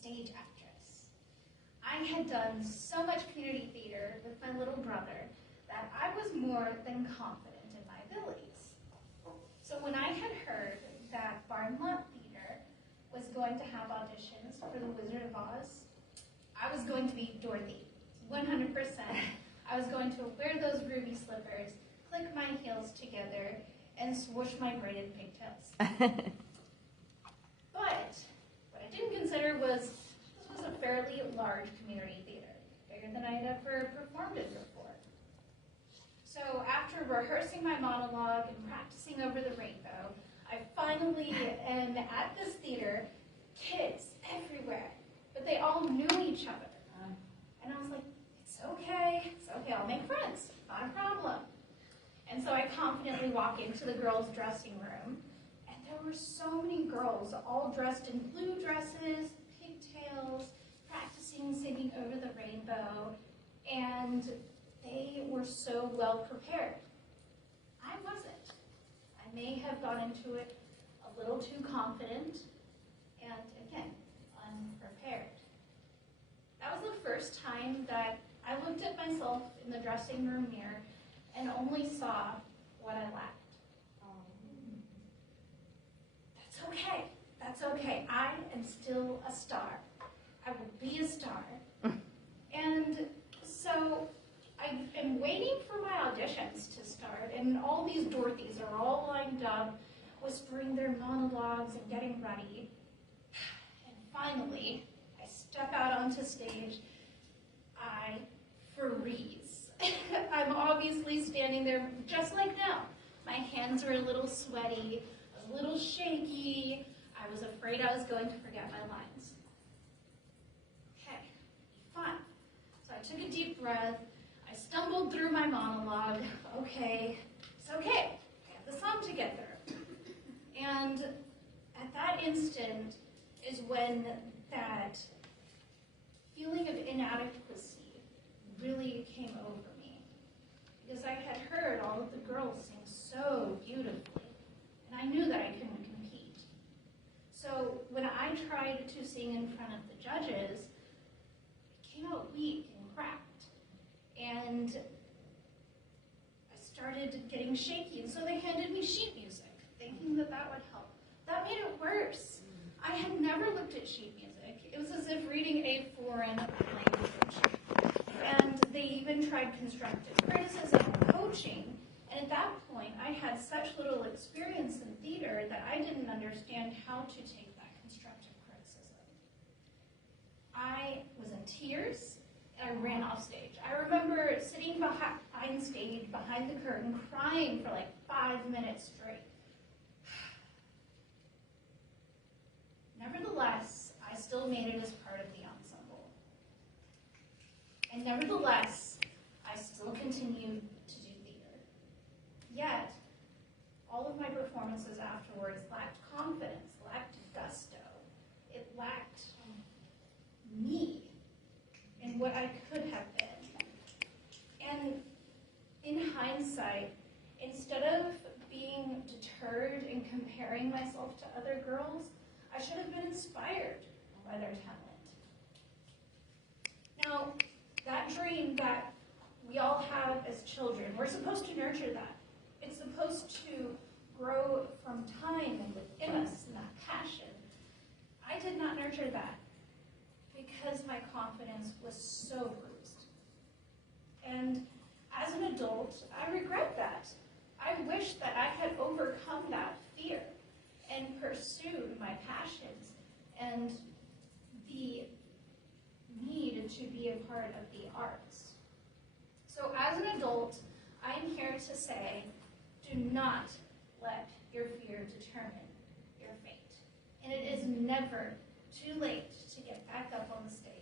stage actress. I had done so much community theater with my little brother that I was more than confident in my abilities. So when I had heard that Barnmont Theater was going to have auditions for The Wizard of Oz, I was going to be Dorothy, 100%. I was going to wear those ruby slippers, click my heels together, and swoosh my braided pigtails. But what I didn't consider was this was a fairly large community theater, bigger than I had ever performed in before. So after rehearsing my monologue and practicing over the rainbow, I finally am at this theater, kids everywhere, but they all knew each other. And I was like, it's okay, I'll make friends, not a problem. And so I confidently walk into the girls' dressing room, and there were so many girls all dressed in blue dresses, pigtails, practicing singing over the rainbow, and they were so well prepared. I wasn't. I may have gone into it a little too confident, and again, unprepared. That was the first time that I looked at myself in the dressing room mirror and only saw what I lacked. That's okay. I am still a star. I will be a star. And so I am waiting for my auditions to start, and all these Dorothys are all lined up, whispering their monologues and getting ready. And finally, I step out onto stage. I freeze. I'm obviously standing there just like now. My hands are a little sweaty, I was a little shaky. I was afraid I was going to forget my lines. Okay, fine. So I took a deep breath. I stumbled through my monologue. Okay, it's okay. I have the song to get through. And at that instant is when that feeling of inadequacy really came over me, because I had heard all of the girls sing so beautifully, and I knew that I couldn't compete. So when I tried to sing in front of the judges, it came out weak and cracked, and I started getting shaky, and so they handed me sheet music, thinking that that would help. That made it worse. I had never looked at sheet music. It was as if reading a foreign language. And they even tried constructive criticism and coaching. And at that point, I had such little experience in theater that I didn't understand how to take that constructive criticism. I was in tears, and I ran off stage. I remember sitting behind stage, behind the curtain, crying for like 5 minutes straight. Nevertheless, I still made it as part of the ensemble. And nevertheless, I still continued to do theater. Yet, all of my performances afterwards lacked confidence, lacked gusto. It lacked me and what I could have been. And in hindsight, instead of being deterred and comparing myself to other girls, I should have been inspired by their talent. Now, that dream that we all have as children, we're supposed to nurture that. It's supposed to grow from time and within us, and that passion. I did not nurture that because my confidence was so bruised. And as an adult, I regret that. I wish that I had overcome that fear and pursued my passions and the need to be a part of the arts. So as an adult, I'm here to say, do not let your fear determine your fate. And it is never too late to get back up on the stage.